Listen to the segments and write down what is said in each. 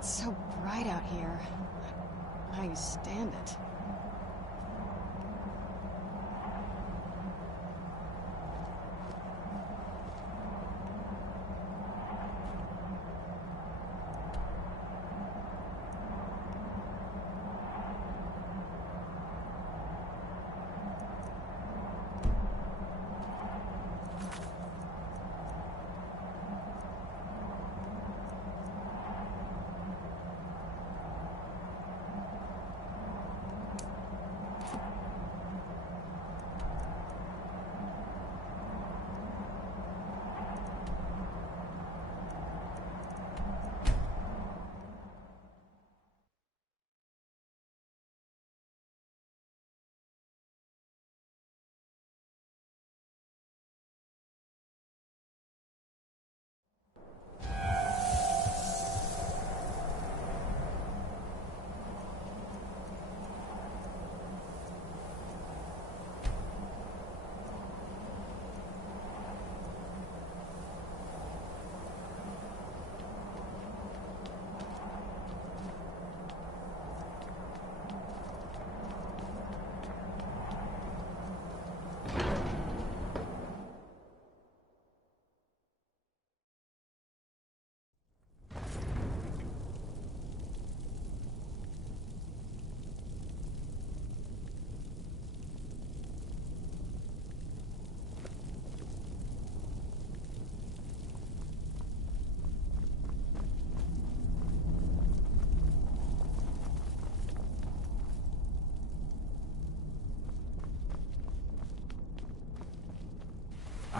It's so bright out here. I don't know how you stand it.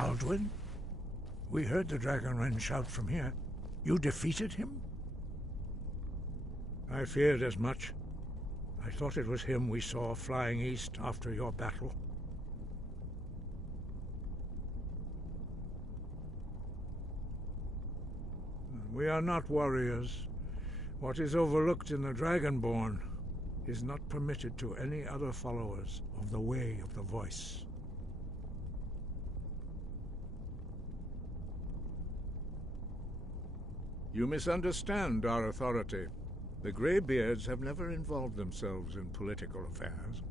Alduin? We heard the Dragonren shout from here. You defeated him? I feared as much. I thought it was him we saw flying east after your battle. We are not warriors. What is overlooked in the Dragonborn is not permitted to any other followers of the Way of the Voice. You misunderstand our authority. The Greybeards have never involved themselves in political affairs.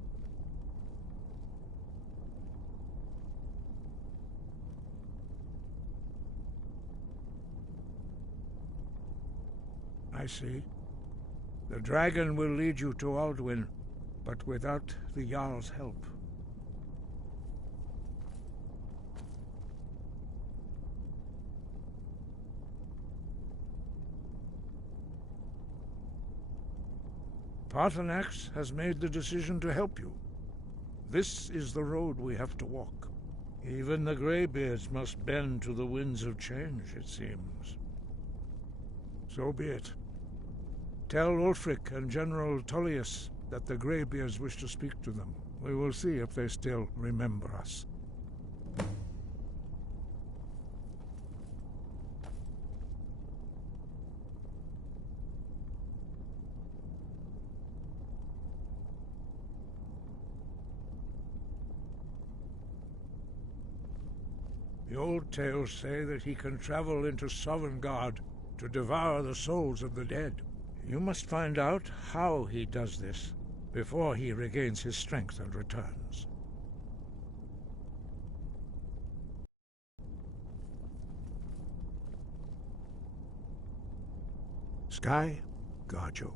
I see. The dragon will lead you to Alduin, but without the Jarl's help. Paarthurnax has made the decision to help you. This is the road we have to walk. Even the Greybeards must bend to the winds of change, it seems. So be it. Tell Ulfric and General Tullius that the Greybeards wish to speak to them. We will see if they still remember us. The old tales say that he can travel into Sovngarde to devour the souls of the dead. You must find out how he does this before he regains his strength and returns. Sky, guard you.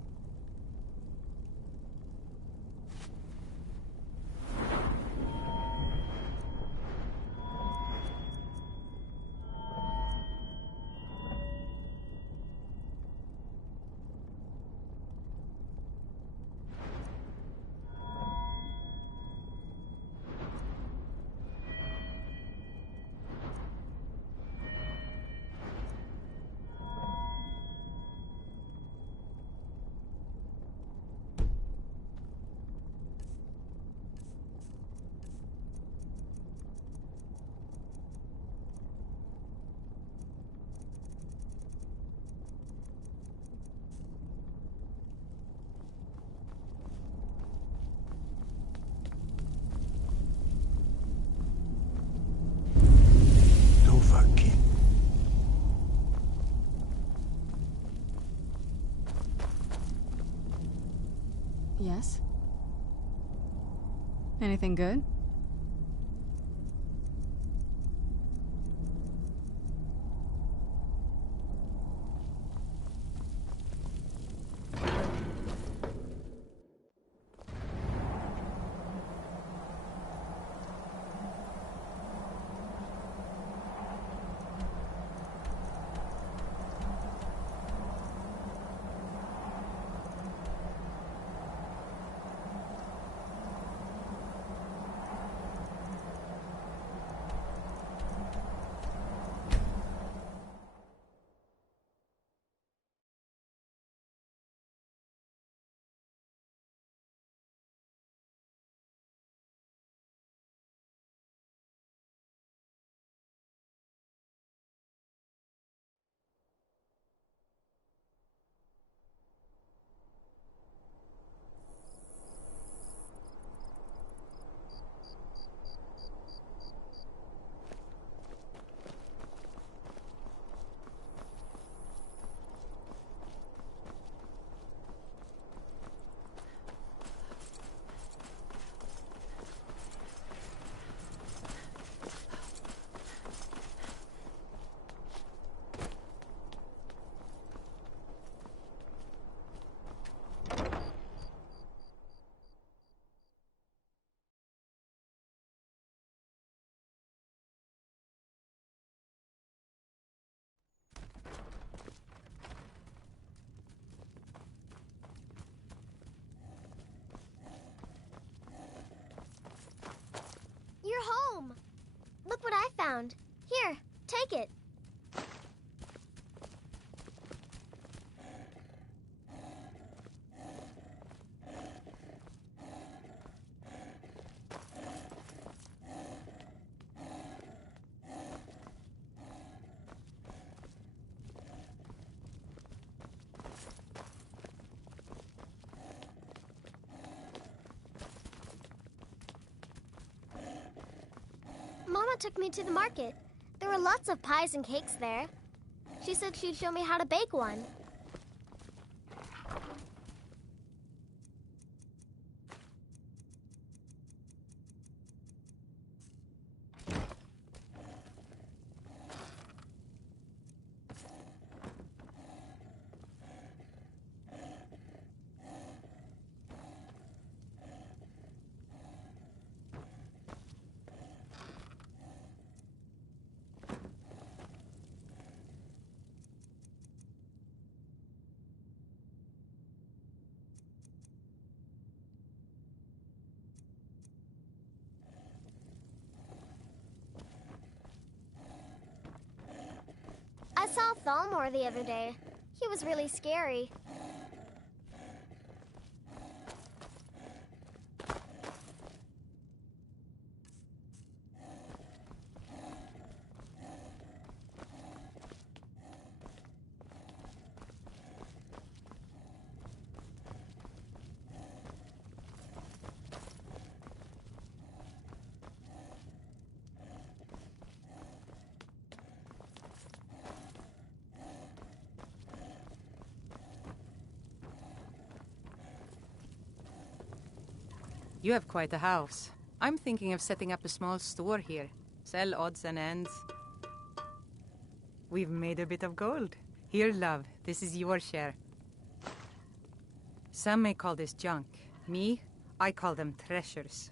Yes? Anything good? You're home! Look what I found. Here, take it. Mama took me to the market. There were lots of pies and cakes there. She said she'd show me how to bake one. I saw Thalmor the other day. He was really scary. You have quite a house. I'm thinking of setting up a small store here. Sell odds and ends. We've made a bit of gold. Here, love, this is your share. Some may call this junk. Me, I call them treasures.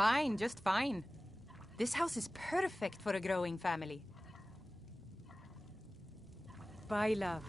Fine, just fine. This house is perfect for a growing family. Bye, love.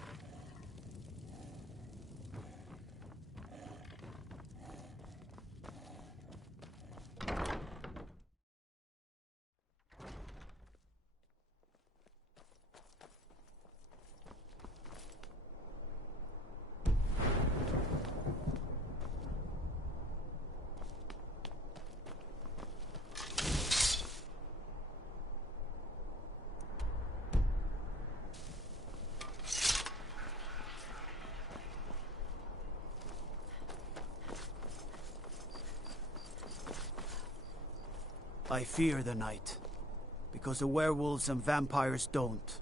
I fear the night, because the werewolves and vampires don't.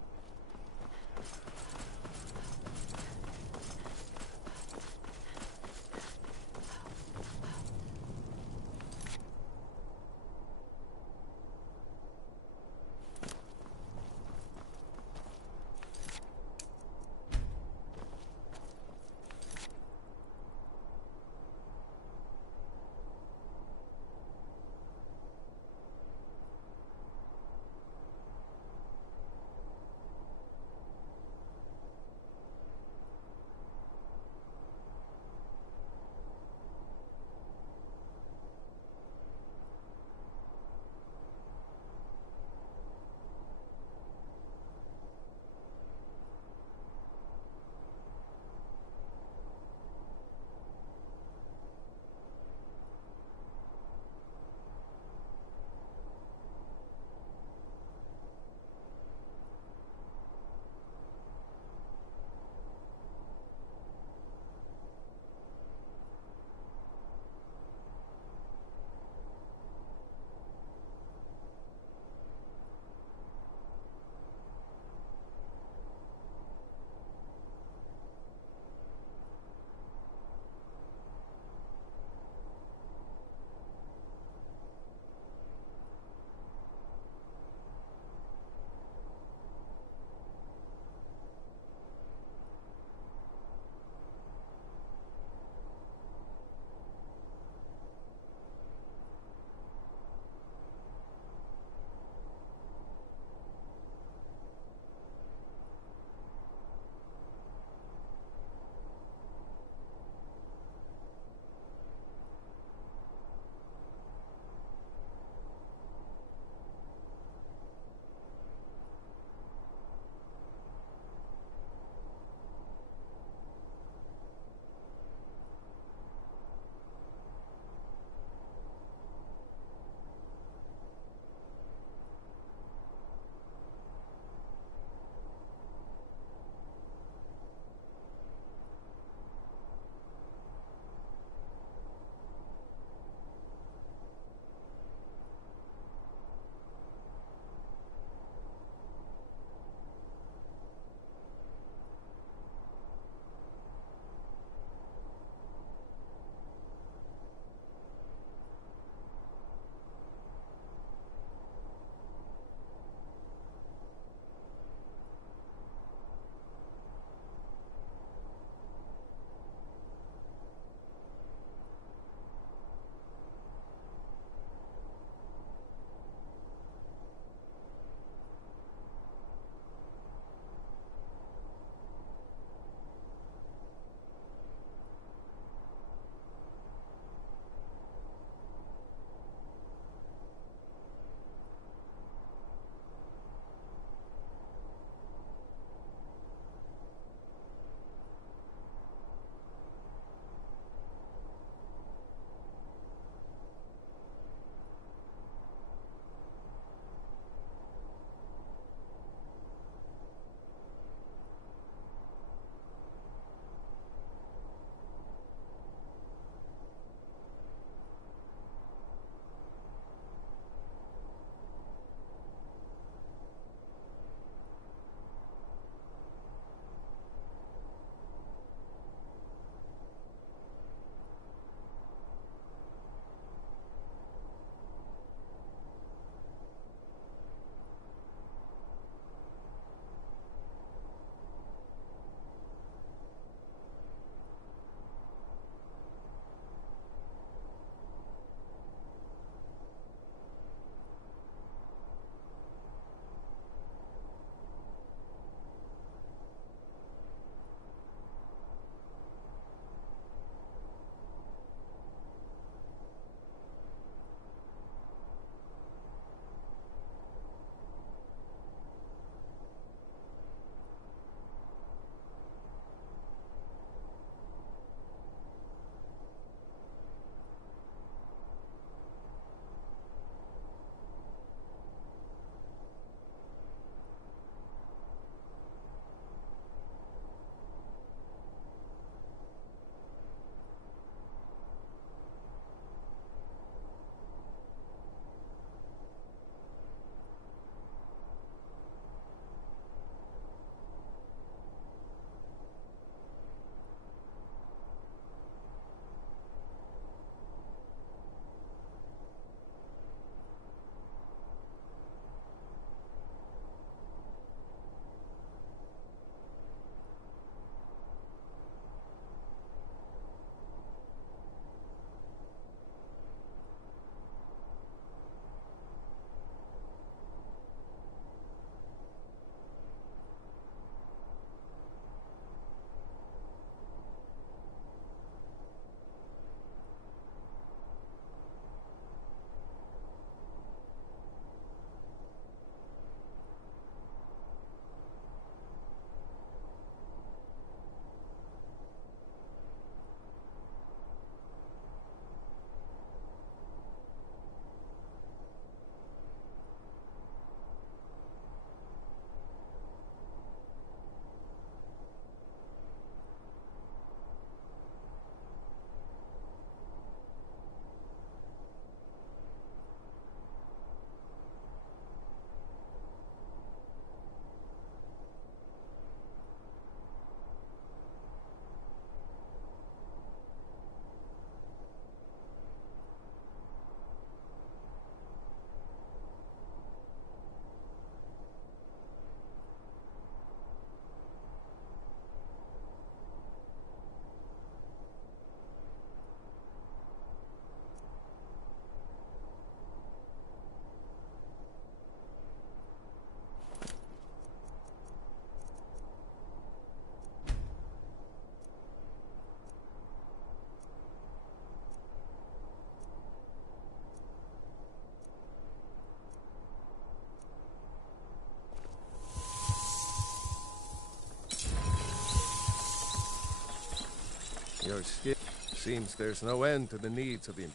Your skin seems there's no end to the needs of him.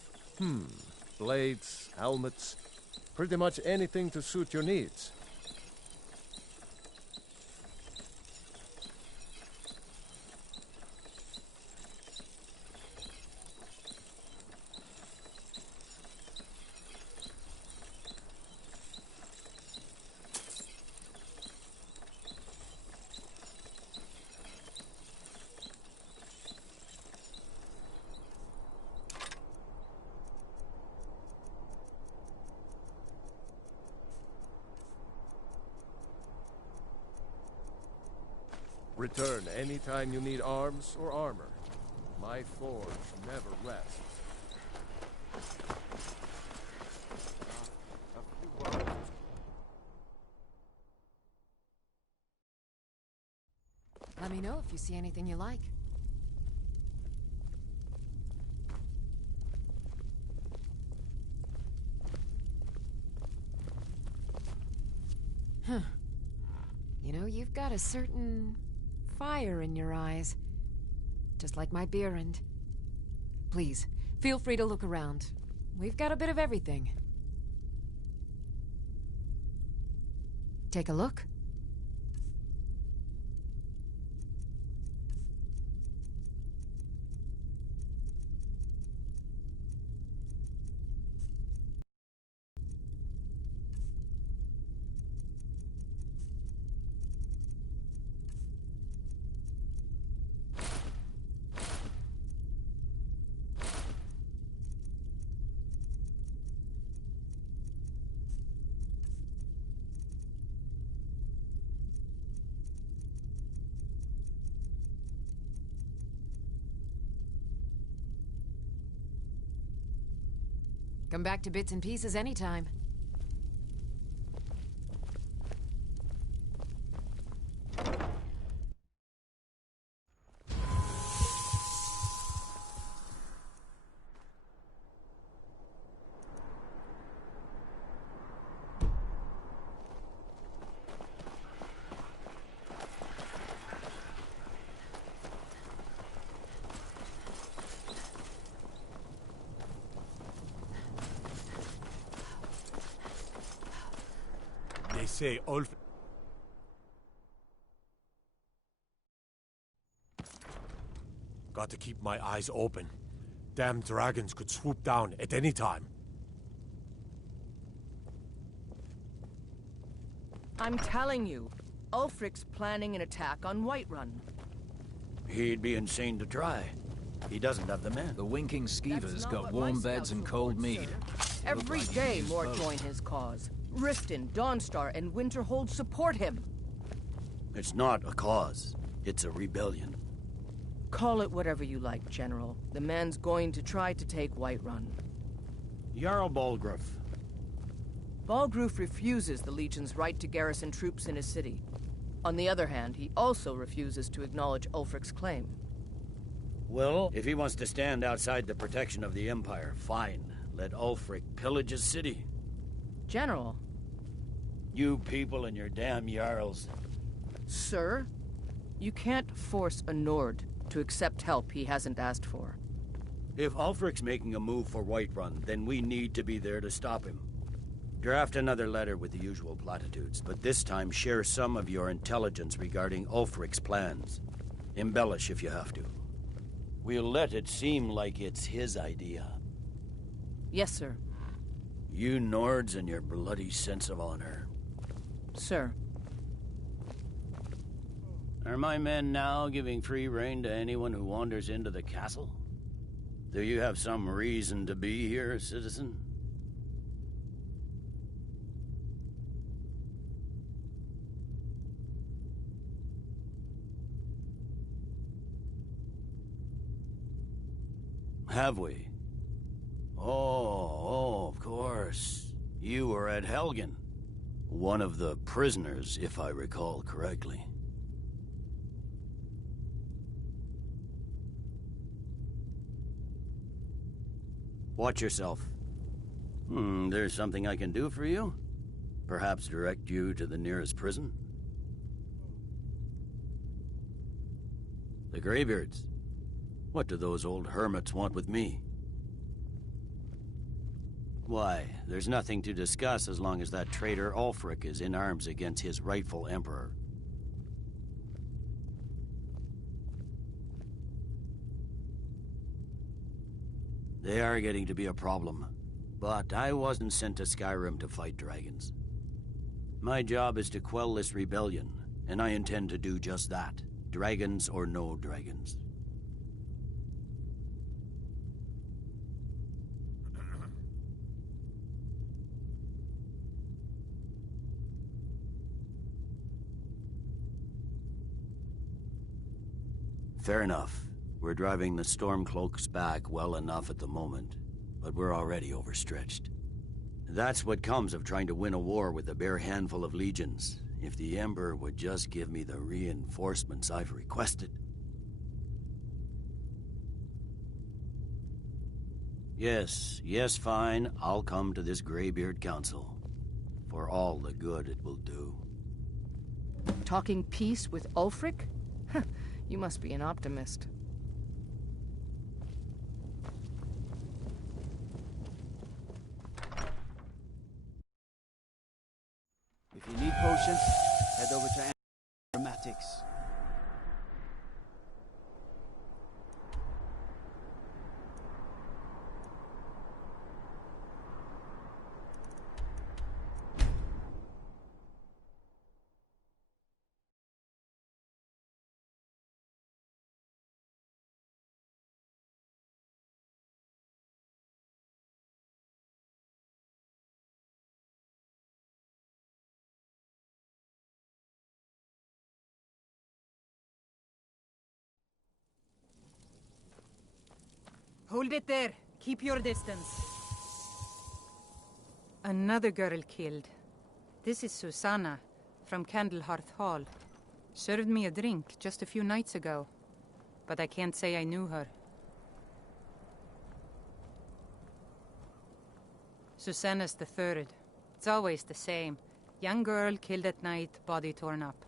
Blades, helmets, pretty much anything to suit your needs. Return anytime you need arms or armor. My forge never rests. Let me know if you see anything you like. Huh. You know, you've got a certain fire in your eyes. Just like my Beerend. Please, feel free to look around. We've got a bit of everything. Take a look. Come back to bits and pieces anytime. They say Ulf... Got to keep my eyes open. Damn dragons could swoop down at any time. I'm telling you, Ulfric's planning an attack on Whiterun. He'd be insane to try. He doesn't have the men. The winking skeevers got what warm my beds scouts and report, cold mead. sir. Every like day he's more both. join his cause. Riften, Dawnstar, and Winterhold support him. It's not a cause. It's a rebellion. Call it whatever you like, General. The man's going to try to take Whiterun. Jarl Balgruuf. Balgruuf refuses the Legion's right to garrison troops in his city. On the other hand, he also refuses to acknowledge Ulfric's claim. Well, if he wants to stand outside the protection of the Empire, fine. Let Ulfric pillage his city. General. You people and your damn Jarls. Sir? You can't force a Nord to accept help he hasn't asked for. If Ulfric's making a move for Whiterun, then we need to be there to stop him. Draft another letter with the usual platitudes, but this time share some of your intelligence regarding Ulfric's plans. Embellish if you have to. We'll let it seem like it's his idea. Yes, sir. You Nords and your bloody sense of honor. Sir. Are my men now giving free rein to anyone who wanders into the castle? Do you have some reason to be here, citizen? Have we? Oh, of course. You were at Helgen. One of the prisoners, if I recall correctly. Watch yourself. There's something I can do for you? Perhaps direct you to the nearest prison? The Greybeards. What do those old hermits want with me? Why, there's nothing to discuss as long as that traitor Ulfric is in arms against his rightful emperor. They are getting to be a problem, but I wasn't sent to Skyrim to fight dragons. My job is to quell this rebellion, and I intend to do just that, dragons or no dragons. Fair enough. We're driving the Stormcloaks back well enough at the moment, but we're already overstretched. That's what comes of trying to win a war with a bare handful of legions. If the Emperor would just give me the reinforcements I've requested. Yes, fine. I'll come to this Greybeard Council. For all the good it will do. Talking peace with Ulfric? You must be an optimist. If you need potions, head over to Aromatics. Hold it there. Keep your distance. Another girl killed. This is Susanna, from Candlehearth Hall. Served me a drink just a few nights ago, but I can't say I knew her. Susanna's the third. It's always the same. Young girl killed at night, body torn up.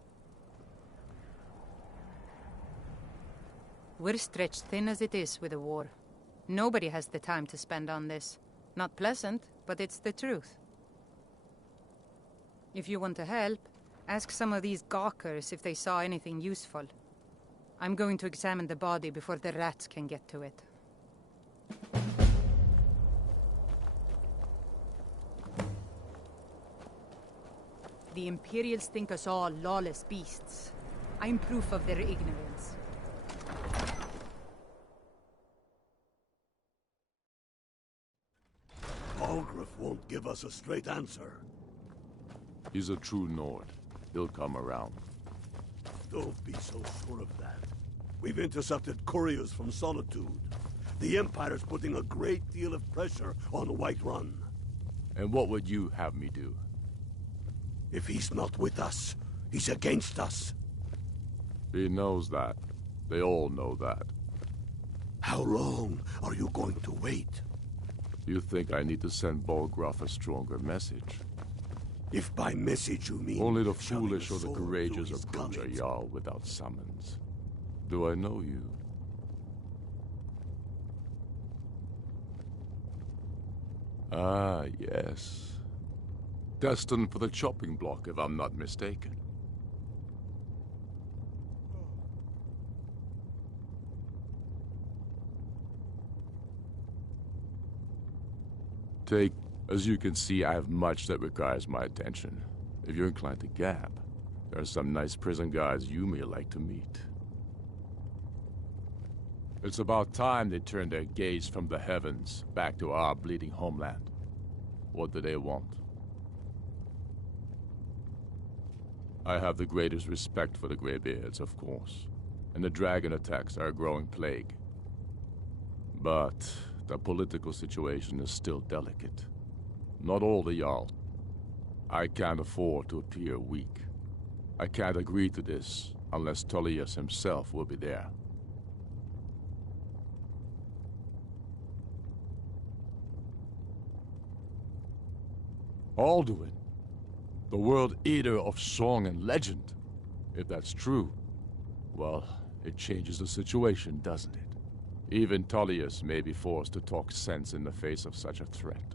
We're stretched thin as it is with the war. Nobody has the time to spend on this. Not pleasant, but it's the truth. If you want to help, ask some of these gawkers if they saw anything useful. I'm going to examine the body before the rats can get to it. The Imperials think us all lawless beasts. I'm proof of their ignorance. Balgruuf won't give us a straight answer. He's a true Nord. He'll come around. Don't be so sure of that. We've intercepted couriers from Solitude. The Empire's putting a great deal of pressure on Whiterun. And what would you have me do? If he's not with us, he's against us. He knows that. They all know that. How long are you going to wait? You think I need to send Balgruuf a stronger message? If by message you mean... Only the foolish or the courageous approach a Jarl without summons. Do I know you? Ah, yes. Destined for the chopping block, if I'm not mistaken. As you can see, I have much that requires my attention. If you're inclined to gab, there are some nice prison guards you may like to meet. It's about time they turned their gaze from the heavens back to our bleeding homeland. What do they want? I have the greatest respect for the Greybeards, of course, and the dragon attacks are a growing plague. But the political situation is still delicate. Not all the Jarl. I can't afford to appear weak. I can't agree to this unless Tullius himself will be there. Alduin, the world eater of song and legend. If that's true, well, it changes the situation, doesn't it? Even Tullius may be forced to talk sense in the face of such a threat.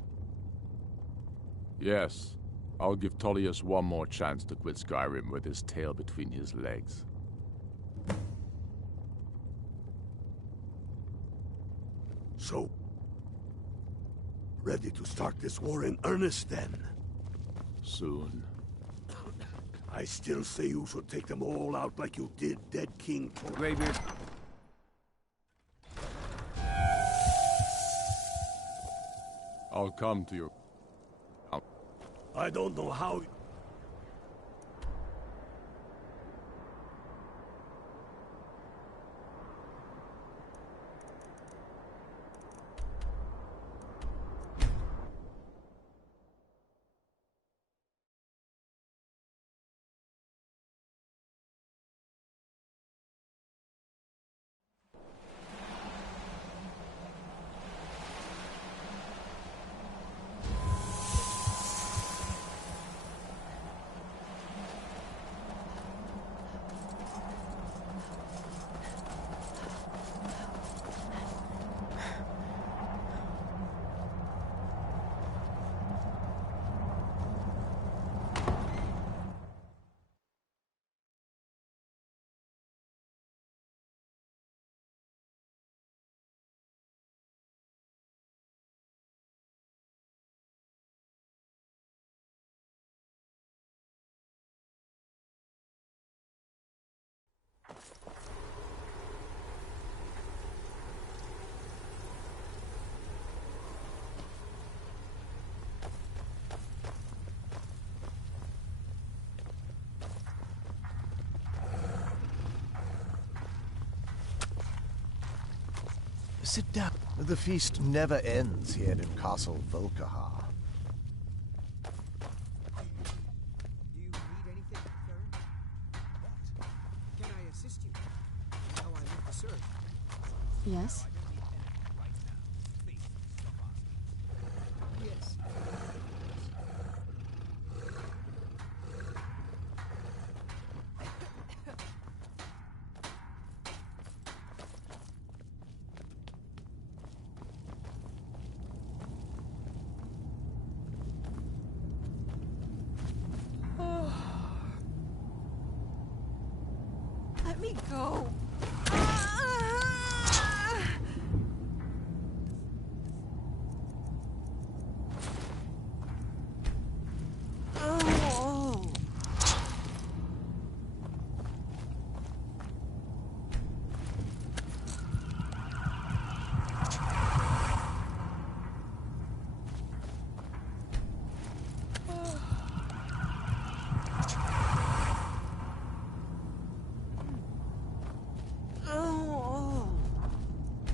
Yes, I'll give Tullius one more chance to quit Skyrim with his tail between his legs. So, ready to start this war in earnest then? Soon. I still say you should take them all out like you did Dead King Tor. Greybeard. I'll come to your... I don't know how... Sit down. The feast never ends here in Castle Volkahar. Do you need anything, Theron? What? Can I assist you? How I live to serve. Yes? Yes. Let me go.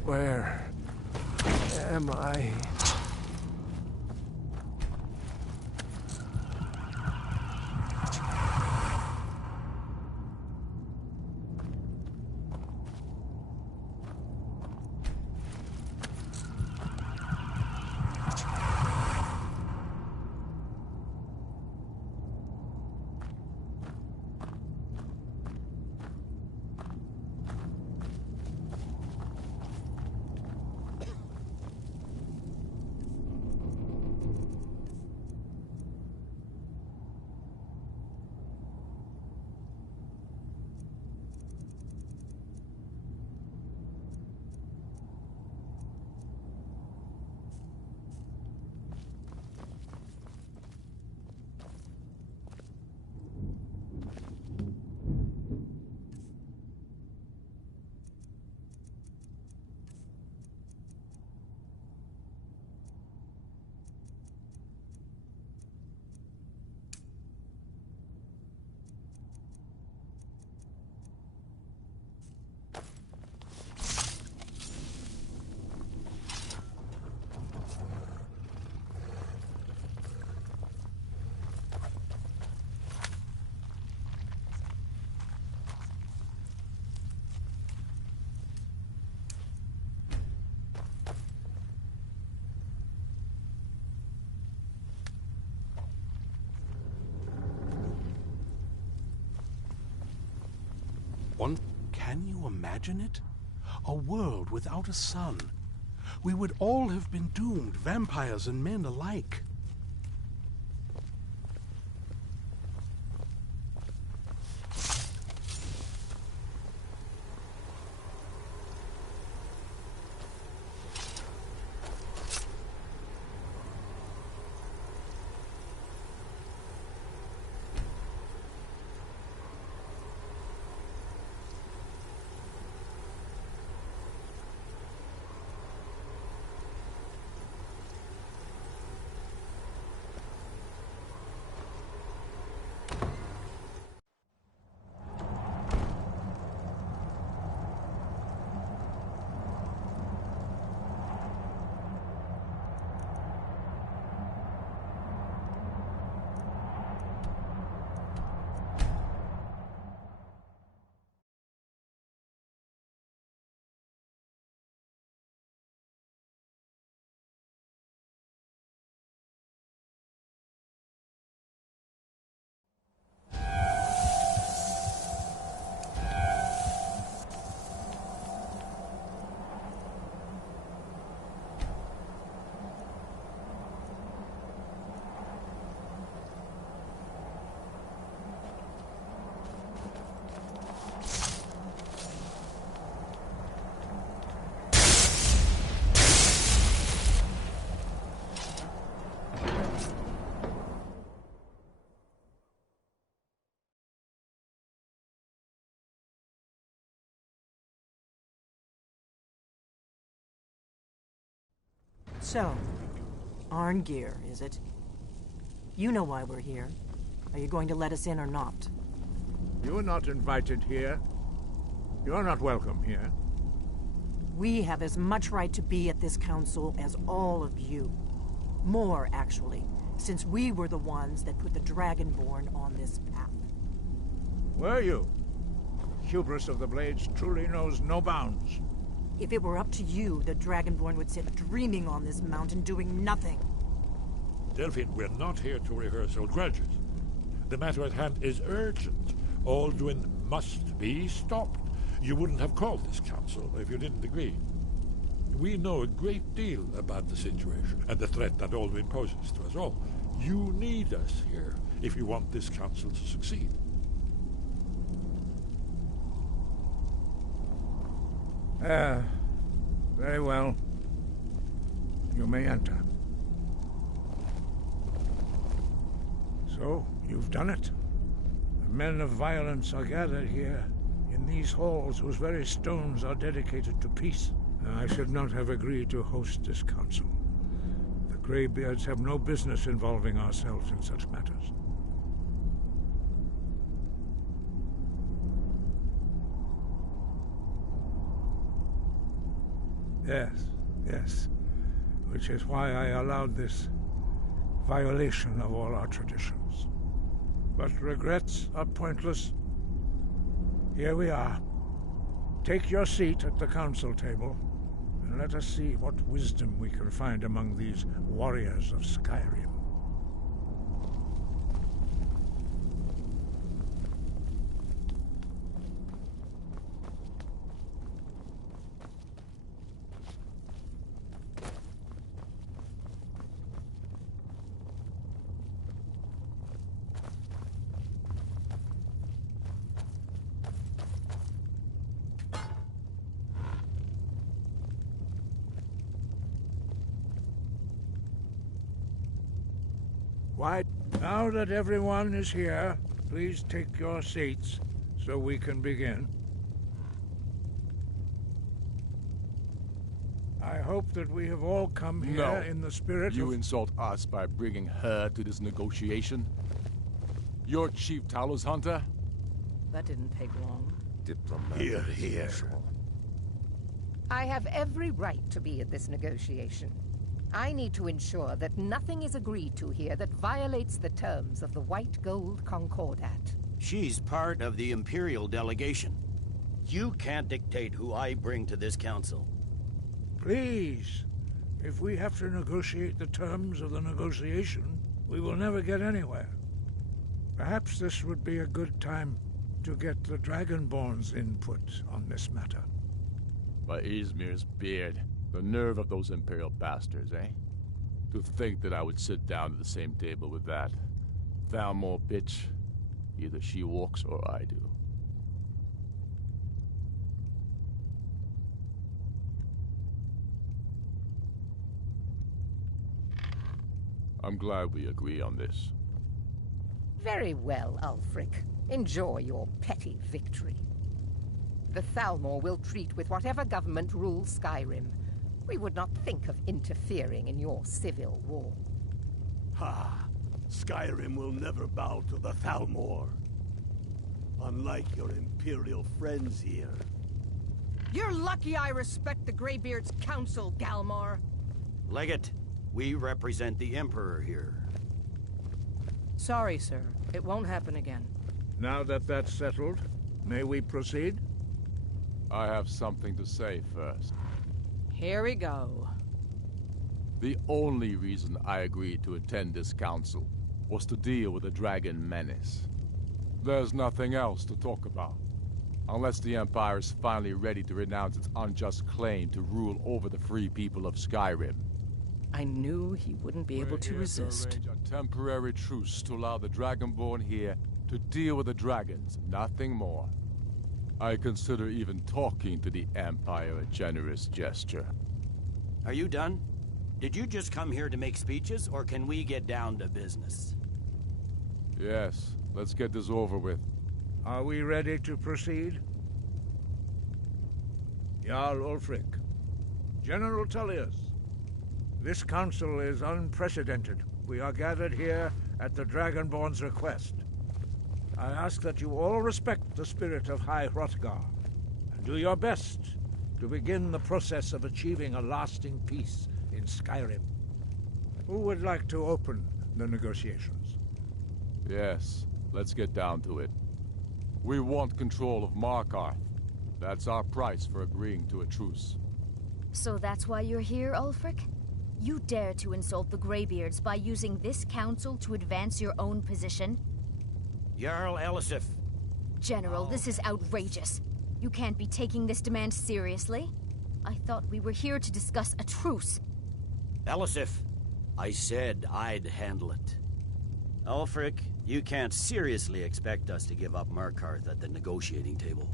Where am I? Can you imagine it? A world without a sun. We would all have been doomed, vampires and men alike. So, Arngeir, is it? You know why we're here. Are you going to let us in or not? You are not invited here. You are not welcome here. We have as much right to be at this council as all of you. More, actually, since we were the ones that put the Dragonborn on this path. Were you? Hubris of the Blades truly knows no bounds. If it were up to you, the Dragonborn would sit dreaming on this mountain doing nothing. Delphine, we're not here to rehearse old grudges. The matter at hand is urgent. Alduin must be stopped. You wouldn't have called this council if you didn't agree. We know a great deal about the situation and the threat that Alduin poses to us all. You need us here if you want this council to succeed. Very well. You may enter. So, you've done it. The men of violence are gathered here, in these halls whose very stones are dedicated to peace. I should not have agreed to host this council. The Greybeards have no business involving ourselves in such matters. Yes. Which is why I allowed this violation of all our traditions. But regrets are pointless. Here we are. Take your seat at the council table, and let us see what wisdom we can find among these warriors of Skyrim. Why, now that everyone is here, please take your seats so we can begin. I hope that we have all come here in the spirit You of... insult us by bringing her to this negotiation? You're Chief Talos Hunter? That didn't take long. Here, here. I have every right to be at this negotiation. I need to ensure that nothing is agreed to here that violates the terms of the White Gold Concordat. She's part of the Imperial delegation. You can't dictate who I bring to this council. Please, if we have to negotiate the terms of the negotiation, we will never get anywhere. Perhaps this would be a good time to get the Dragonborn's input on this matter. By Izmir's beard. The nerve of those Imperial bastards, eh? To think that I would sit down at the same table with that Thalmor bitch. Either she walks or I do. I'm glad we agree on this. Very well, Ulfric. Enjoy your petty victory. The Thalmor will treat with whatever government rules Skyrim. We would not think of interfering in your civil war. Ha! Skyrim will never bow to the Thalmor. Unlike your Imperial friends here. You're lucky I respect the Greybeard's counsel, Galmar. Legate, we represent the Emperor here. Sorry, sir. It won't happen again. Now that that's settled, may we proceed? I have something to say first. Here we go. The only reason I agreed to attend this council was to deal with the dragon menace. There's nothing else to talk about. Unless the Empire is finally ready to renounce its unjust claim to rule over the free people of Skyrim. I knew he wouldn't be able to resist. To arrange a temporary truce to allow the Dragonborn here to deal with the dragons, nothing more. I consider even talking to the Empire a generous gesture. Are you done? Did you just come here to make speeches, or can we get down to business? Yes, let's get this over with. Are we ready to proceed? Jarl Ulfric, General Tullius, this council is unprecedented. We are gathered here at the Dragonborn's request. I ask that you all respect the spirit of High Hrothgar, and do your best to begin the process of achieving a lasting peace in Skyrim. Who would like to open the negotiations? Yes, let's get down to it. We want control of Markarth. That's our price for agreeing to a truce. So that's why you're here, Ulfric? You dare to insult the Greybeards by using this council to advance your own position? Jarl Elisif. General, this is outrageous. You can't be taking this demand seriously. I thought we were here to discuss a truce. Elisif, I said I'd handle it. Ulfric, you can't seriously expect us to give up Markarth at the negotiating table.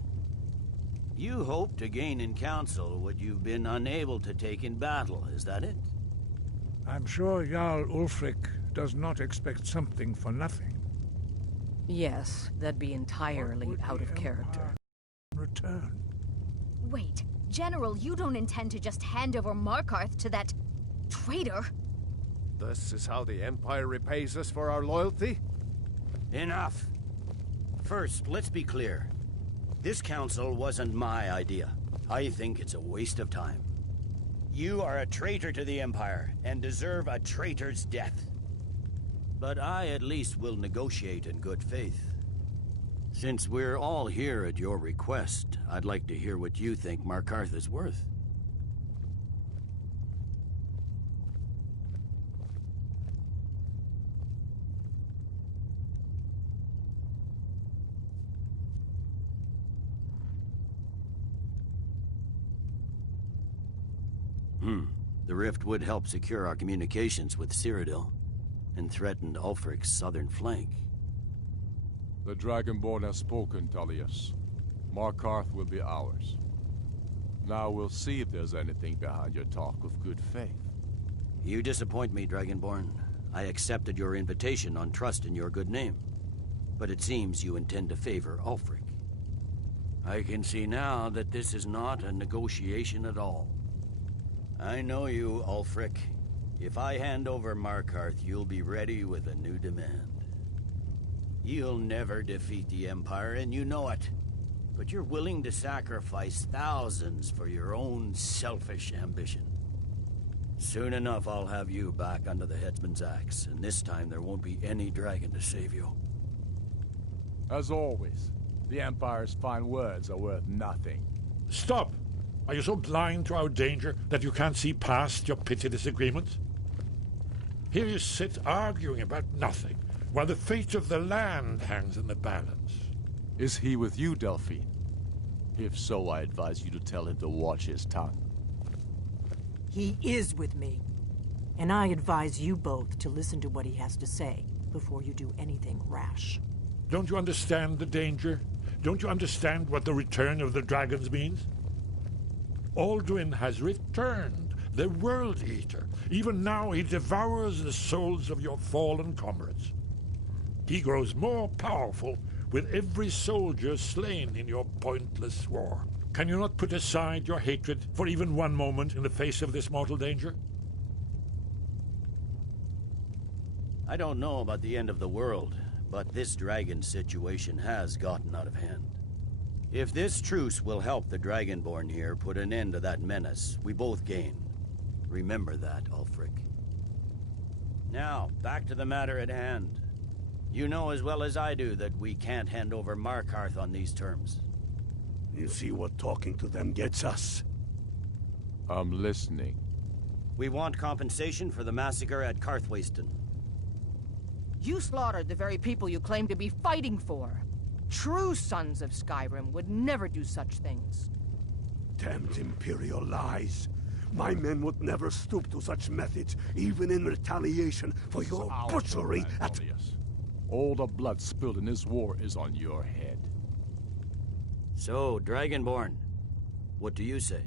You hope to gain in council what you've been unable to take in battle, is that it? I'm sure Jarl Ulfric does not expect something for nothing. Yes, that'd be entirely out of character. Return. Wait, General, you don't intend to just hand over Markarth to that traitor? This is how the Empire repays us for our loyalty? Enough. First, let's be clear. This council wasn't my idea. I think it's a waste of time. You are a traitor to the Empire and deserve a traitor's death. But I at least will negotiate in good faith. Since we're all here at your request, I'd like to hear what you think Markarth is worth. The rift would help secure our communications with Cyrodiil, and threatened Ulfric's southern flank. The Dragonborn has spoken, Tullius. Markarth will be ours. Now we'll see if there's anything behind your talk of good faith. You disappoint me, Dragonborn. I accepted your invitation on trust in your good name. But it seems you intend to favor Ulfric. I can see now that this is not a negotiation at all. I know you, Ulfric. If I hand over Markarth, you'll be ready with a new demand. You'll never defeat the Empire, and you know it. But you're willing to sacrifice thousands for your own selfish ambition. Soon enough, I'll have you back under the headsman's axe, and this time there won't be any dragon to save you. As always, the Empire's fine words are worth nothing. Stop! Are you so blind to our danger that you can't see past your petty disagreements? Here you sit arguing about nothing, while the fate of the land hangs in the balance. Is he with you, Delphine? If so, I advise you to tell him to watch his tongue. He is with me. And I advise you both to listen to what he has to say before you do anything rash. Don't you understand the danger? Don't you understand what the return of the dragons means? Alduin has returned, the World Eater. Even now he devours the souls of your fallen comrades. He grows more powerful with every soldier slain in your pointless war. Can you not put aside your hatred for even one moment in the face of this mortal danger? I don't know about the end of the world, but this dragon situation has gotten out of hand. If this truce will help the Dragonborn here put an end to that menace, we both gain. Remember that, Ulfric. Now, back to the matter at hand. You know as well as I do that we can't hand over Markarth on these terms. You see what talking to them gets us? I'm listening. We want compensation for the massacre at Karthwasten. You slaughtered the very people you claim to be fighting for. True sons of Skyrim would never do such things. Damned Imperial lies. My men would never stoop to such methods, even in retaliation for your butchery at... All the blood spilled in this war is on your head. So, Dragonborn, what do you say?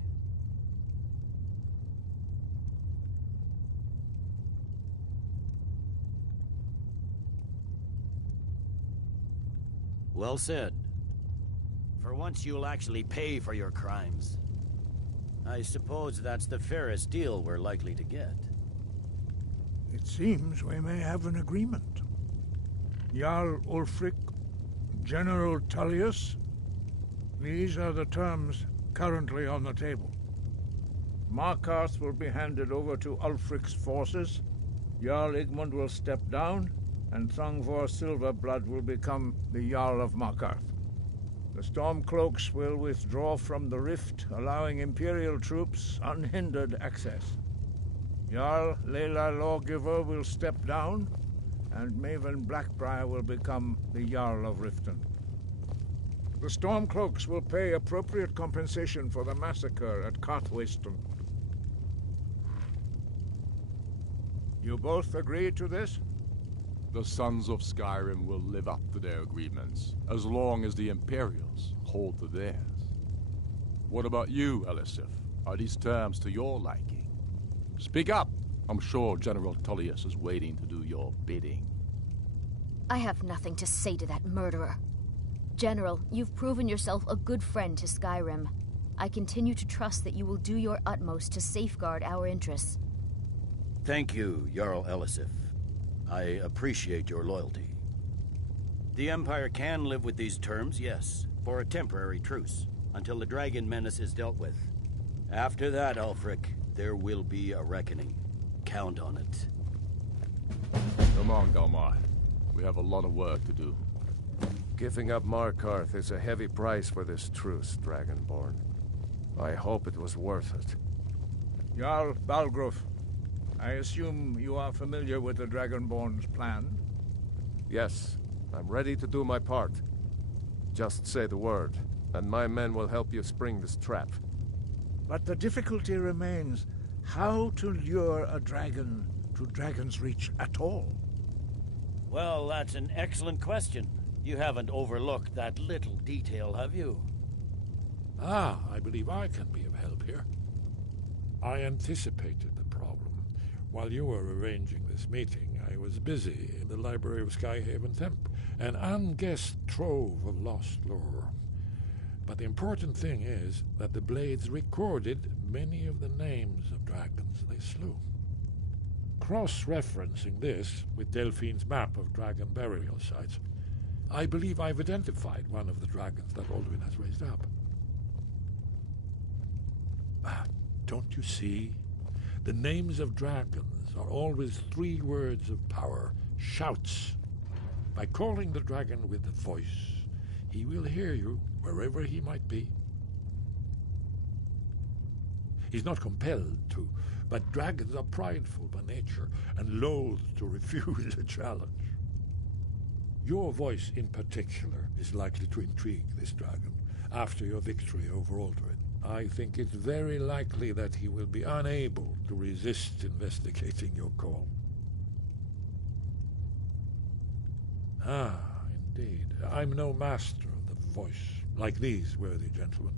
Well said. For once you'll actually pay for your crimes. I suppose that's the fairest deal we're likely to get. It seems we may have an agreement. Jarl Ulfric, General Tullius, these are the terms currently on the table. Markarth will be handed over to Ulfric's forces, Jarl Igmund will step down, and Thongvor Silverblood will become the Jarl of Markarth. The Stormcloaks will withdraw from the rift, allowing Imperial troops unhindered access. Jarl Leila Lawgiver will step down, and Maven Blackbriar will become the Jarl of Riften. The Stormcloaks will pay appropriate compensation for the massacre at Karthwasten. You both agree to this? The Sons of Skyrim will live up to their agreements, as long as the Imperials hold to theirs. What about you, Elisif? Are these terms to your liking? Speak up! I'm sure General Tullius is waiting to do your bidding. I have nothing to say to that murderer. General, you've proven yourself a good friend to Skyrim. I continue to trust that you will do your utmost to safeguard our interests. Thank you, Jarl Elisif. I appreciate your loyalty. The Empire can live with these terms, yes, for a temporary truce, until the dragon menace is dealt with. After that, Ulfric, there will be a reckoning. Count on it. Come on, Galmar. We have a lot of work to do. Giving up Markarth is a heavy price for this truce, Dragonborn. I hope it was worth it. Jarl Balgruf, I assume you are familiar with the Dragonborn's plan? Yes, I'm ready to do my part. Just say the word, and my men will help you spring this trap. But the difficulty remains how to lure a dragon to Dragon's Reach at all. Well, that's an excellent question. You haven't overlooked that little detail, have you? Ah, I believe I can be of help here. I anticipated the problem. While you were arranging this meeting, I was busy in the library of Skyhaven Temple, an unguessed trove of lost lore. But the important thing is that the Blades recorded many of the names of dragons they slew. Cross-referencing this with Delphine's map of dragon burial sites, I believe I've identified one of the dragons that Alduin has raised up. Don't you see? The names of dragons are always 3 words of power, shouts. By calling the dragon with the voice, he will hear you wherever he might be. He's not compelled to, but dragons are prideful by nature and loath to refuse a challenge. Your voice in particular is likely to intrigue this dragon, after your victory over Aldrin. I think it's very likely that he will be unable to resist investigating your call. Ah, indeed. I'm no master of the voice, like these worthy gentlemen,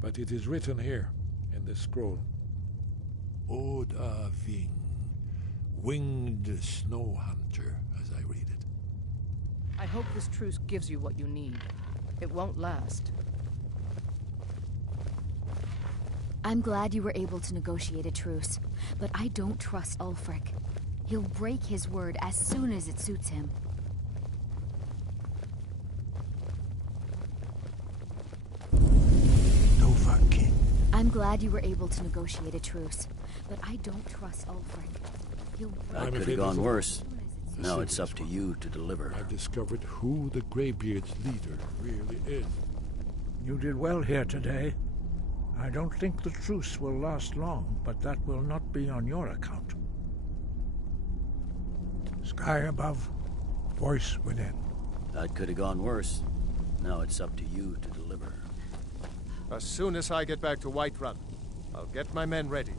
but it is written here in this scroll. Oda Ving, winged snow hunter, as I read it. I hope this truce gives you what you need. It won't last. I'm glad you were able to negotiate a truce, but I don't trust Ulfric. He'll break his word as soon as it suits him. I'm glad you were able to negotiate a truce, but I don't trust Ulfric. He'll break That could have gone worse. Now it's up to you to deliver. I've discovered who the Greybeard's leader really is. You did well here today. I don't think the truce will last long, but that will not be on your account. Sky above, voice within. That could have gone worse. Now it's up to you to deliver. As soon as I get back to Whiterun, I'll get my men ready.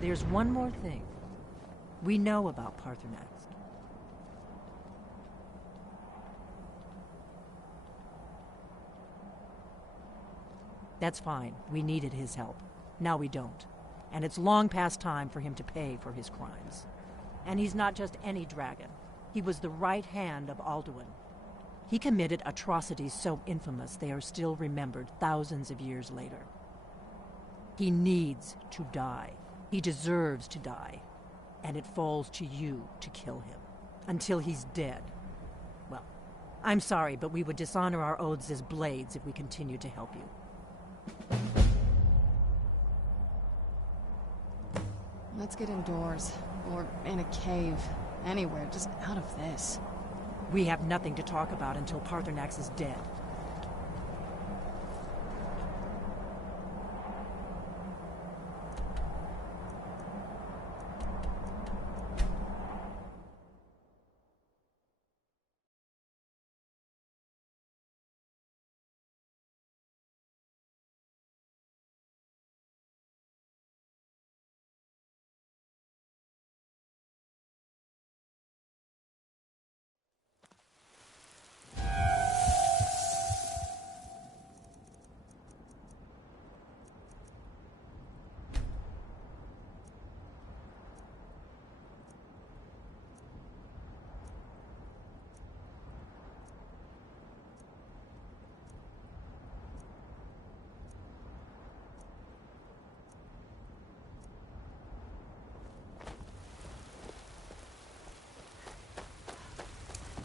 There's one more thing. We know about Paarthurnax. That's fine. We needed his help. Now we don't. And it's long past time for him to pay for his crimes. And he's not just any dragon. He was the right hand of Alduin. He committed atrocities so infamous they are still remembered thousands of years later. He needs to die. He deserves to die. And it falls to you to kill him. Until he's dead. Well, I'm sorry, but we would dishonor our oaths as blades if we continued to help you. Let's get indoors. Or in a cave. Anywhere, just out of this. We have nothing to talk about until Paarthurnax is dead.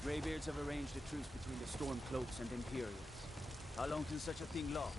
Greybeards have arranged a truce between the Stormcloaks and Imperials. How long can such a thing last?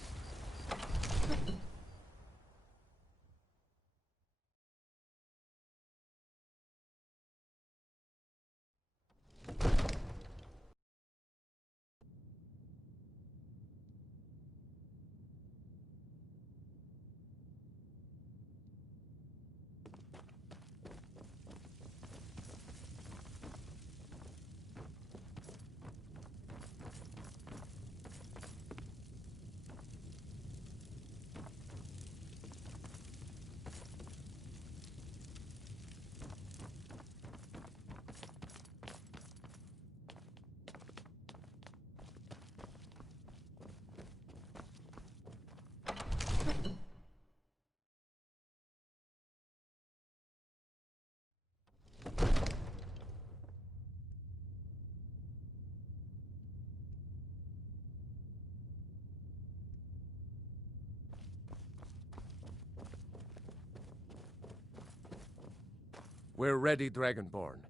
We're ready, Dragonborn.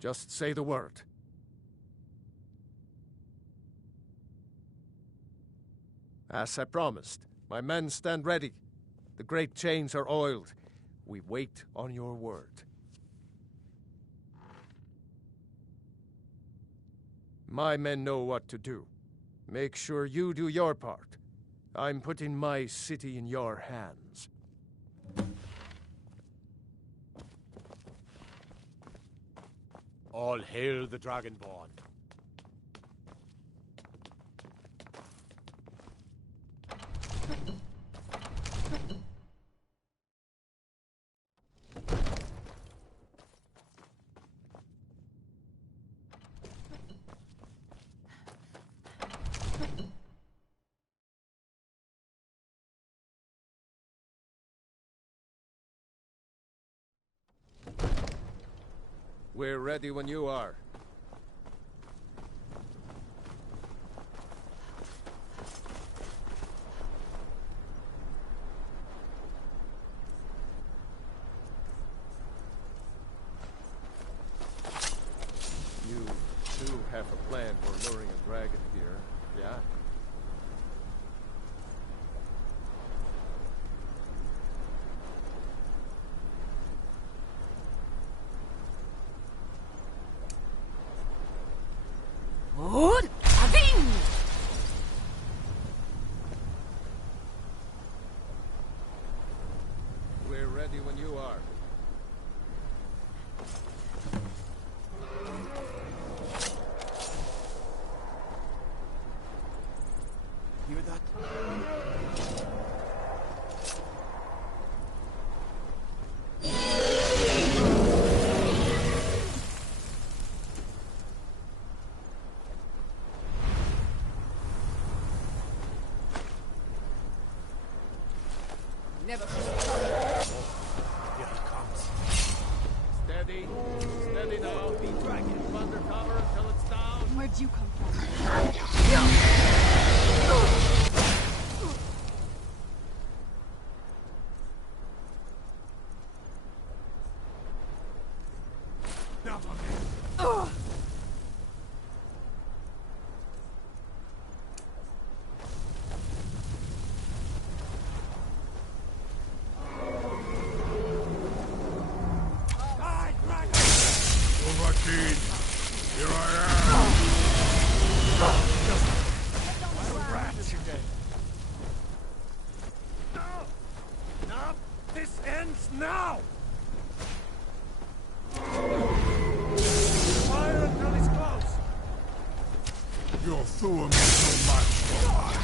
Just say the word. As I promised, my men stand ready. The great chains are oiled. We wait on your word. My men know what to do. Make sure you do your part. I'm putting my city in your hands. All hail the Dragonborn. We're ready when you are. You do have a plan for luring a dragon here, yeah? We're ready when you are. Hear that? Never. Here he comes. Steady. Steady now. Be dragon. Keep under cover until it's down. Where'd you come from? Overkeen, here I am. No! This ends now! Fire until he's close! Your Thuum is no match for mine.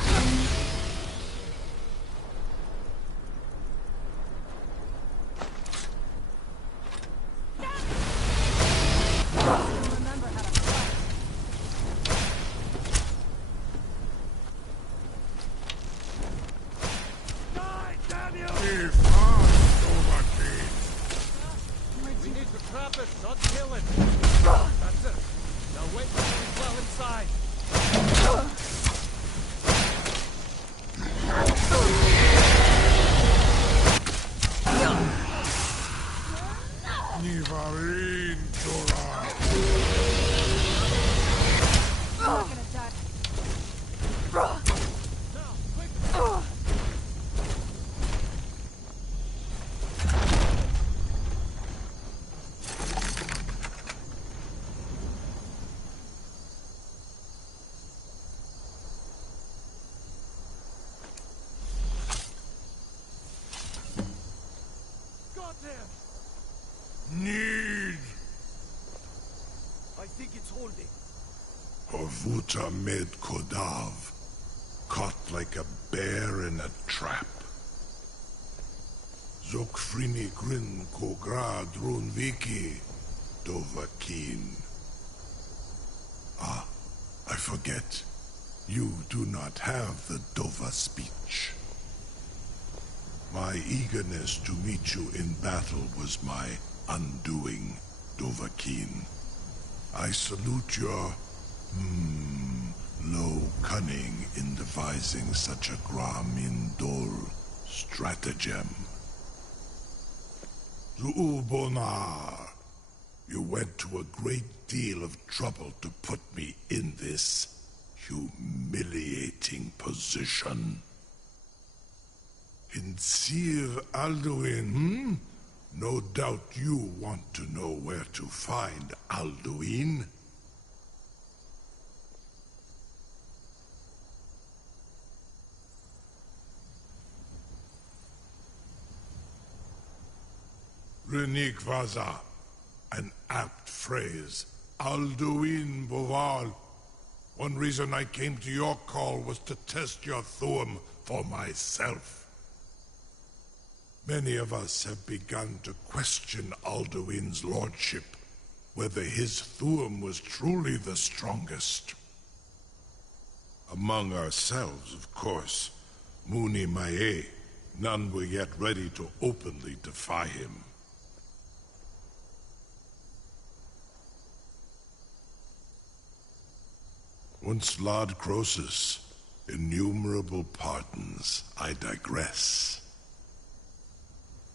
Be fast, Overkeen. We need to trap it, not kill it. That's it. Now wait until he's well inside. Nivarin, Dora. Need. I think it's holding. Havuta med Kodav. Caught like a bear in a trap. Zokfrini grin kogra drunviki Dovahkiin. Ah, I forget. You do not have the Dova speech. My eagerness to meet you in battle was my undoing, Dovahkiin. I salute your, low cunning in devising such a Gra-Min-Dol stratagem. Zu'ulbonar, you went to a great deal of trouble to put me in this humiliating position. In Sir Alduin, No doubt you want to know where to find Alduin. Renik Vaza, an apt phrase. Alduin Boval. One reason I came to your call was to test your Thuum for myself. Many of us have begun to question Alduin's lordship, whether his Thuum was truly the strongest. Among ourselves, of course, Muni Mae, none were yet ready to openly defy him. Once Lord Croesus, innumerable pardons, I digress.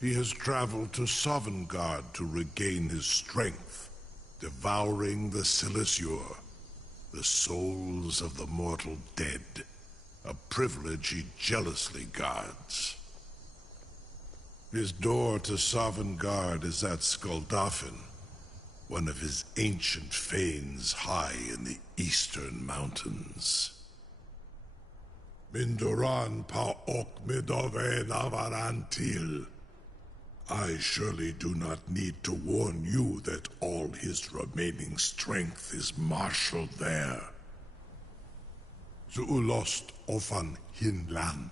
He has traveled to Sovngarde to regain his strength, devouring the Silesure, the souls of the mortal dead, a privilege he jealously guards. His door to Sovngarde is at Skuldafn, one of his ancient fanes high in the eastern mountains. Mindoran pa ok midove navarantil. I surely do not need to warn you that all his remaining strength is marshaled there. Zuulost ofan hinlan.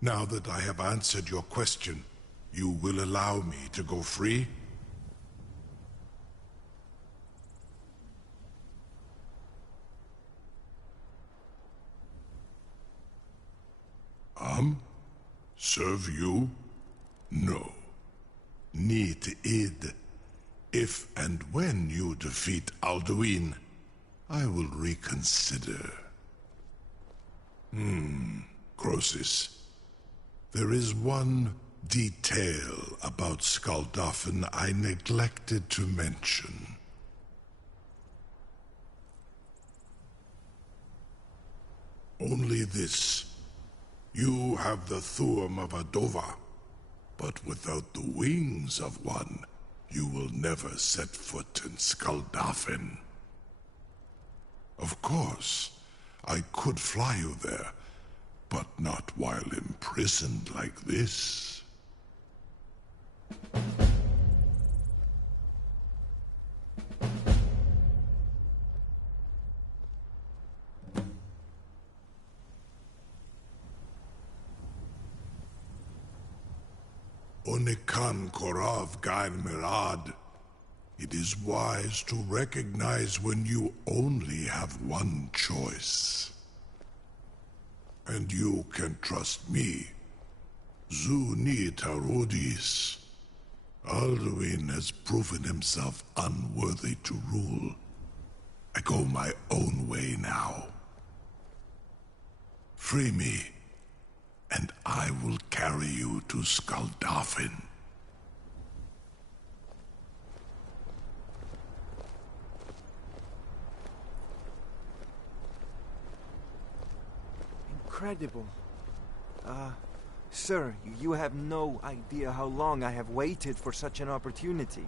Now that I have answered your question, you will allow me to go free? Serve you? No. Need id. If and when you defeat Alduin, I will reconsider. Croesus. There is one detail about Skuldafn I neglected to mention. Only this. You have the Thuum of a Dova, but without the wings of one, you will never set foot in Skuldafn. Of course, I could fly you there, but not while imprisoned like this. Onikan Korav Gair Mirad. It is wise to recognize when you only have one choice. And you can trust me. Zuni Tarudis. Alduin has proven himself unworthy to rule. I go my own way now. Free me, and I will carry you to Skuldafn. Incredible. Sir, you have no idea how long I have waited for such an opportunity.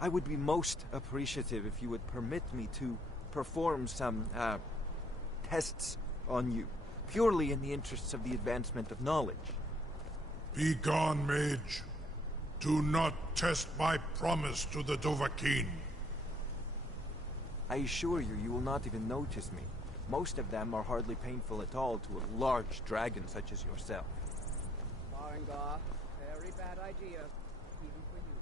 I would be most appreciative if you would permit me to perform some, tests on you, purely in the interests of the advancement of knowledge. Be gone, mage. Do not test my promise to the Dovahkiin. I assure you, you will not even notice me. Most of them are hardly painful at all to a large dragon such as yourself. Farengar, very bad idea, even for you.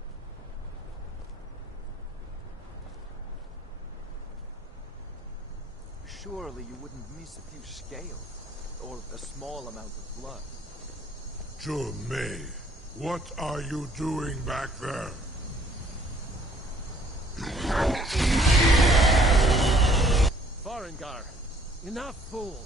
Surely you wouldn't miss a few scales, or a small amount of blood. May, what are you doing back there? Farengar, enough, fool!